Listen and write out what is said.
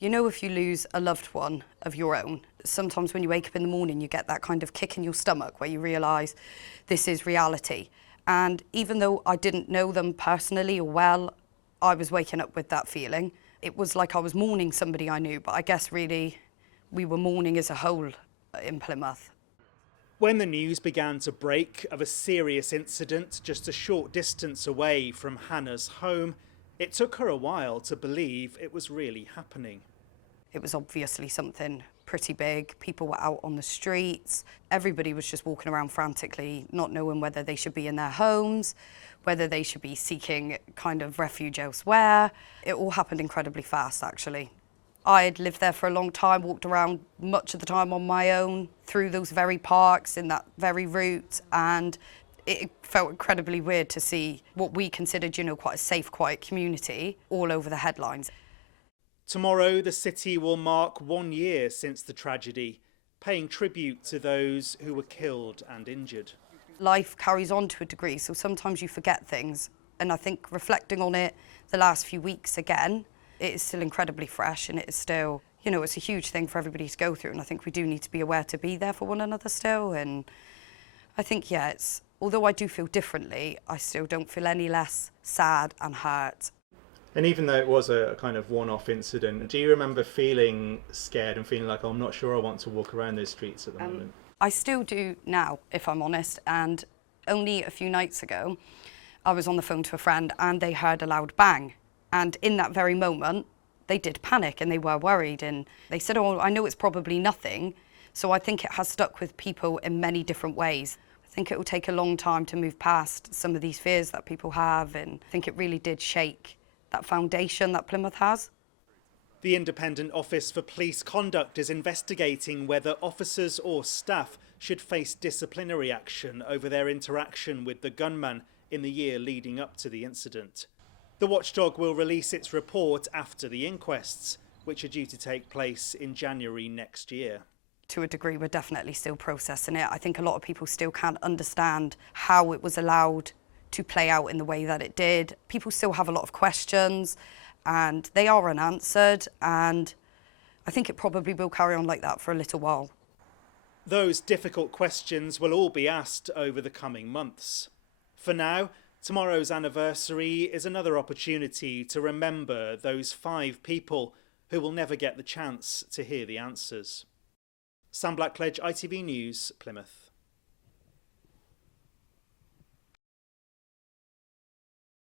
You know, if you lose a loved one of your own, sometimes when you wake up in the morning, you get that kind of kick in your stomach where you realise this is reality. And even though I didn't know them personally or well, I was waking up with that feeling. It was like I was mourning somebody I knew, but I guess really we were mourning as a whole in Plymouth. When the news began to break of a serious incident just a short distance away from Hannah's home, it took her a while to believe it was really happening. It was obviously something pretty big. People were out on the streets. Everybody was just walking around frantically, not knowing whether they should be in their homes, whether they should be seeking kind of refuge elsewhere. It all happened incredibly fast, actually. I had lived there for a long time, walked around much of the time on my own, through those very parks, in that very route, and it felt incredibly weird to see what we considered, you know, quite a safe, quiet community all over the headlines. Tomorrow, the city will mark 1 year since the tragedy, paying tribute to those who were killed and injured. Life carries on to a degree, so sometimes you forget things. And I think reflecting on it the last few weeks again, it is still incredibly fresh, and it is still, you know, it's a huge thing for everybody to go through. And I think we do need to be aware to be there for one another still. And I think, yeah, although I do feel differently, I still don't feel any less sad and hurt. And even though it was a kind of one-off incident, do you remember feeling scared and feeling like, oh, I'm not sure I want to walk around those streets at the moment? I still do now, if I'm honest, and only a few nights ago, I was on the phone to a friend and they heard a loud bang. And in that very moment, they did panic and they were worried, and they said, oh, I know it's probably nothing. So I think it has stuck with people in many different ways. I think it will take a long time to move past some of these fears that people have, and I think it really did shake that foundation that Plymouth has. The Independent Office for Police Conduct is investigating whether officers or staff should face disciplinary action over their interaction with the gunman in the year leading up to the incident. The watchdog will release its report after the inquests, which are due to take place in January next year. To a degree, we're definitely still processing it. I think a lot of people still can't understand how it was allowed to play out in the way that it did. People still have a lot of questions and they are unanswered, and I think it probably will carry on like that for a little while. Those difficult questions will all be asked over the coming months. For now, tomorrow's anniversary is another opportunity to remember those 5 people who will never get the chance to hear the answers. Sam Blackledge, ITV News, Plymouth.